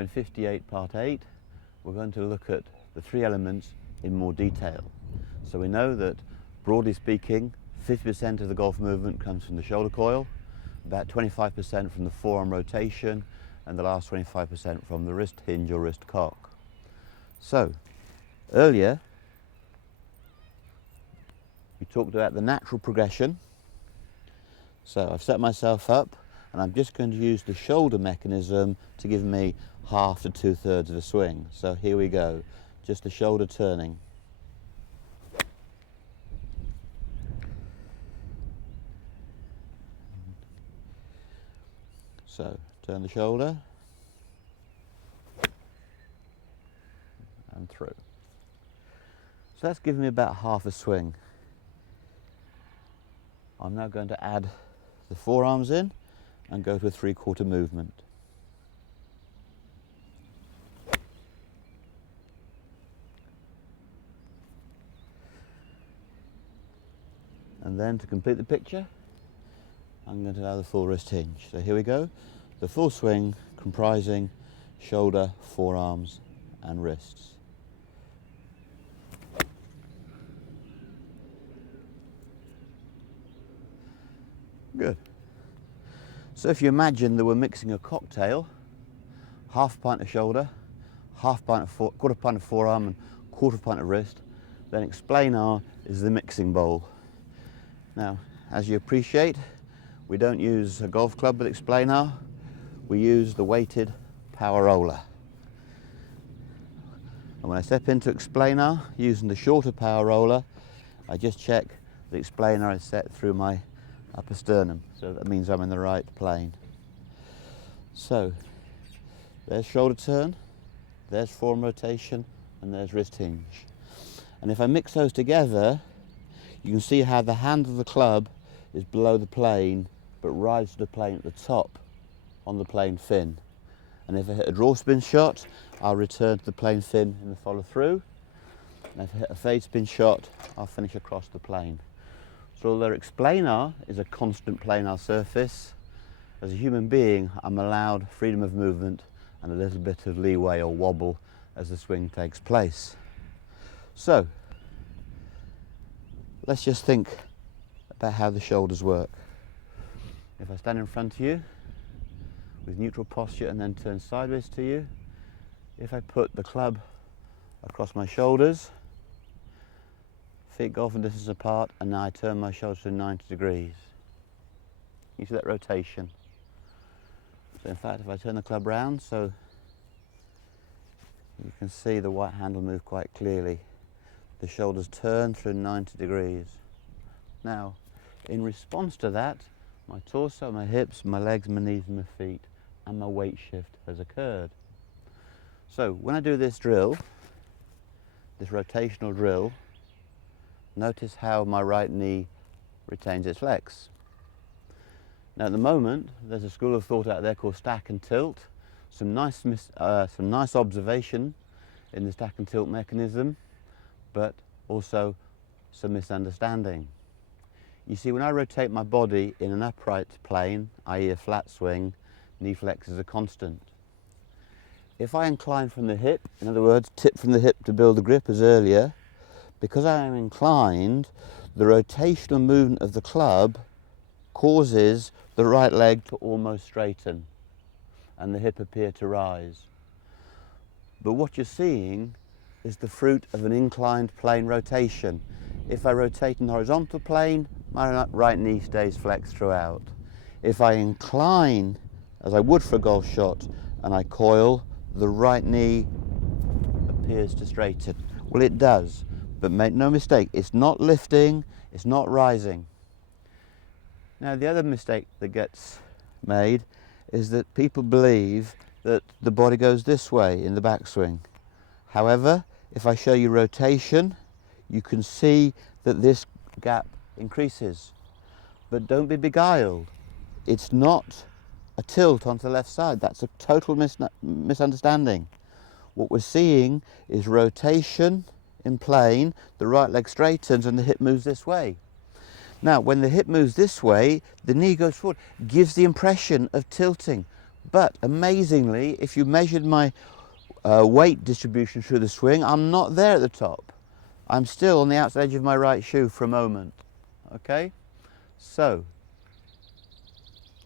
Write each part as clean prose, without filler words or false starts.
in 58 part 8 we're going to look at the three elements in more detail. So we know that, broadly speaking, 50% of the golf movement comes from the shoulder coil, about 25% from the forearm rotation, and the last 25% from the wrist hinge or wrist cock. So earlier we talked about the natural progression. So I've set myself up and I'm just going to use the shoulder mechanism to give me half to 2/3 of a swing. So here we go, just the shoulder turning. So turn the shoulder and through. So that's giving me about half a swing. I'm now going to add the forearms in and go to a 3/4 movement. And then to complete the picture, I'm going to allow the full wrist hinge. So here we go, the full swing comprising shoulder, forearms and wrists. Good. So if you imagine that we're mixing a cocktail, half a pint of shoulder, quarter pint of forearm and quarter pint of wrist, then Explanar is the mixing bowl. Now, as you appreciate, we don't use a golf club with Explanar, we use the weighted power roller. And when I step into Explanar using the shorter power roller, I just check the Explanar is set through my upper sternum, so that means I'm in the right plane. So there's shoulder turn, there's forearm rotation, and there's wrist hinge. And if I mix those together, you can see how the hand of the club is below the plane but rises to the plane at the top on the plane fin. And if I hit a draw spin shot, I'll return to the plane fin in the follow through. And if I hit a fade spin shot, I'll finish across the plane. So although Explanar is a constant planar surface, as a human being I'm allowed freedom of movement and a little bit of leeway or wobble as the swing takes place. So let's just think about how the shoulders work. If I stand in front of you with neutral posture and then turn sideways to you, if I put the club across my shoulders, feet golfing distance apart, and now I turn my shoulders to 90 degrees. You see that rotation? So in fact, if I turn the club round, so you can see the white handle move quite clearly. The shoulders turn through 90 degrees. Now, in response to that, my torso, my hips, my legs, my knees and my feet, and my weight shift has occurred. So when I do this drill, this rotational drill, notice how my right knee retains its flex. Now at the moment, there's a school of thought out there called stack and tilt. Some nice observation in the stack and tilt mechanism, but also some misunderstanding. You see, when I rotate my body in an upright plane, i.e. a flat swing, knee flex is a constant. If I incline from the hip, in other words, tip from the hip to build the grip as earlier, because I am inclined, the rotational movement of the club causes the right leg to almost straighten and the hip appear to rise. But what you're seeing is the fruit of an inclined plane rotation. If I rotate in the horizontal plane, my right knee stays flexed throughout. If I incline, as I would for a golf shot, and I coil, the right knee appears to straighten. Well, it does. But make no mistake, it's not lifting, it's not rising. Now the other mistake that gets made is that people believe that the body goes this way in the backswing. However, if I show you rotation, you can see that this gap increases. But don't be beguiled. It's not a tilt onto the left side. That's a total misunderstanding. What we're seeing is rotation in plane, the right leg straightens and the hip moves this way. Now when the hip moves this way, the knee goes forward, gives the impression of tilting, But amazingly, if you measured my weight distribution through the swing, I'm not there at the top. I'm still on the outside edge of my right shoe for a moment. Okay? So,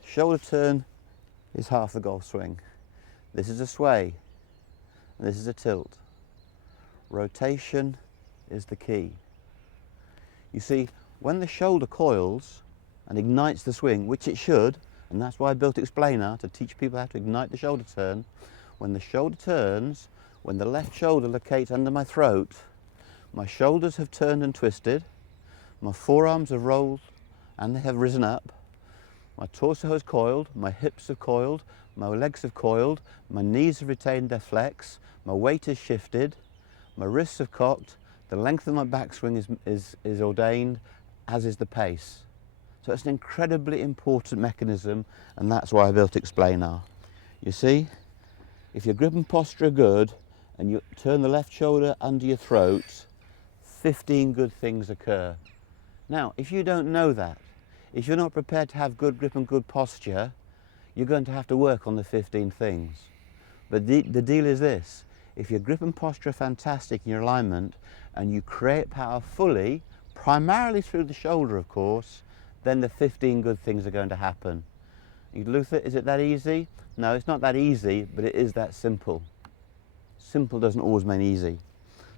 shoulder turn is half the golf swing. This is a sway, and this is a tilt. Rotation is the key. You see, when the shoulder coils and ignites the swing, which it should, and that's why I built Explanar, to teach people how to ignite the shoulder turn. When the shoulder turns, when the left shoulder locates under my throat, my shoulders have turned and twisted, my forearms have rolled and they have risen up, my torso has coiled, my hips have coiled, my legs have coiled, my knees have retained their flex, my weight is shifted, my wrists have cocked, the length of my backswing is ordained, as is the pace. So it's an incredibly important mechanism, and that's why I built Explanar. You see, if your grip and posture are good, and you turn the left shoulder under your throat, 15 good things occur. Now, if you don't know that, if you're not prepared to have good grip and good posture, you're going to have to work on the 15 things. But the deal is this: if your grip and posture are fantastic in your alignment, and you create power fully, primarily through the shoulder, of course, then the 15 good things are going to happen. Luther, is it that easy? No, it's not that easy, but it is that simple. Simple doesn't always mean easy.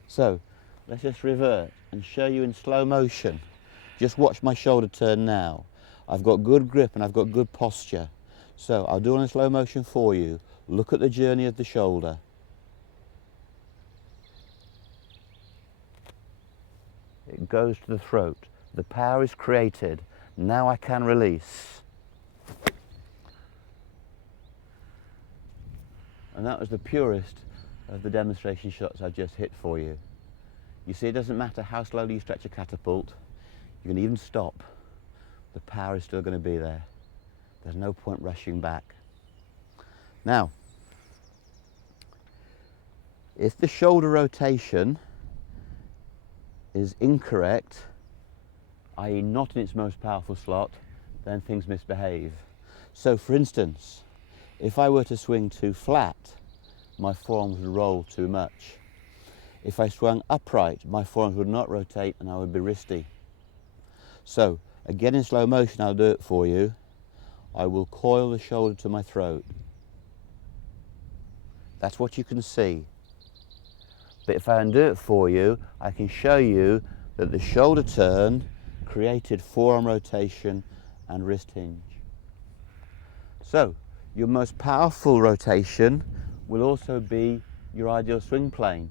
So, let's just revert and show you in slow motion. Just watch my shoulder turn now. I've got good grip and I've got good posture. So, I'll do it in slow motion for you. Look at the journey of the shoulder. It goes to the throat. The power is created. Now I can release. And that was the purest of the demonstration shots I just hit for you. You see, it doesn't matter how slowly you stretch a catapult, you can even stop. The power is still going to be there. There's no point rushing back. Now, if the shoulder rotation is incorrect, i.e. not in its most powerful slot, then things misbehave. So for instance, if I were to swing too flat, my forearms would roll too much. If I swung upright, my forearms would not rotate and I would be wristy. So again in slow motion, I'll do it for you. I will coil the shoulder to my throat. That's what you can see. But if I undo it for you, I can show you that the shoulder turn created forearm rotation and wrist hinge. So, your most powerful rotation will also be your ideal swing plane.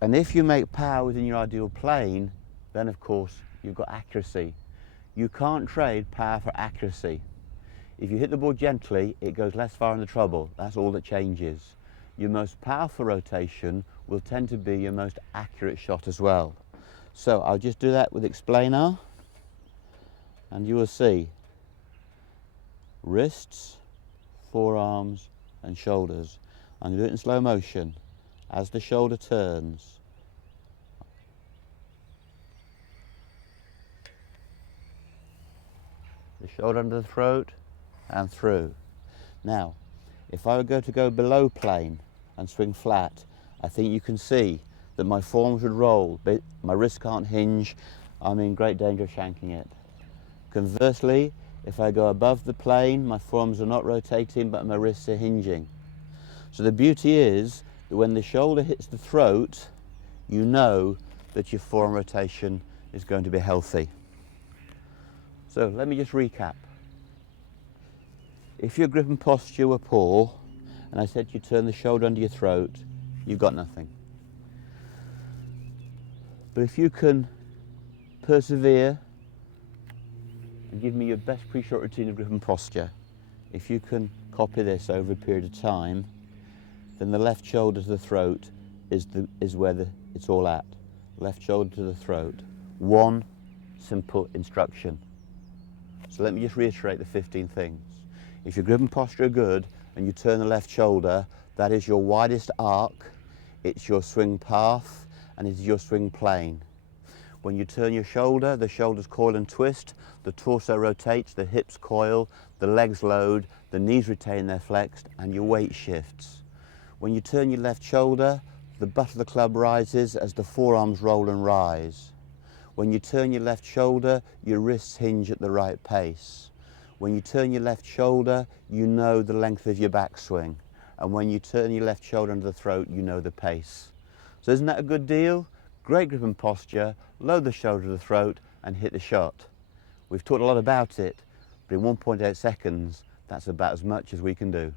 And if you make power within your ideal plane, then of course you've got accuracy. You can't trade power for accuracy. If you hit the ball gently, it goes less far in the trouble. That's all that changes. Your most powerful rotation will tend to be your most accurate shot as well. So I'll just do that with Explanar, and you will see wrists, forearms and shoulders. I'm going to do it in slow motion as the shoulder turns. The shoulder under the throat and through. Now, if I were to go below plane and swing flat, I think you can see that my forearms would roll, but my wrist can't hinge. I'm in great danger of shanking it. Conversely, if I go above the plane, my forearms are not rotating, but my wrists are hinging. So the beauty is that when the shoulder hits the throat, you know that your forearm rotation is going to be healthy. So let me just recap. If your grip and posture were poor, and I said you turn the shoulder under your throat, you've got nothing. But if you can persevere and give me your best pre-shot routine of grip and posture, if you can copy this over a period of time, then the left shoulder to the throat is where it's all at. Left shoulder to the throat. One simple instruction. So let me just reiterate the 15 things. If your grip and posture are good and you turn the left shoulder, that is your widest arc, it's your swing path, and it's your swing plane. When you turn your shoulder, the shoulders coil and twist, the torso rotates, the hips coil, the legs load, the knees retain their flexed, and your weight shifts. When you turn your left shoulder, the butt of the club rises as the forearms roll and rise. When you turn your left shoulder, your wrists hinge at the right pace. When you turn your left shoulder, you know the length of your backswing. And when you turn your left shoulder under the throat, you know the pace. So isn't that a good deal? Great grip and posture, load the shoulder to the throat and hit the shot. We've talked a lot about it, but in 1.8 seconds, that's about as much as we can do.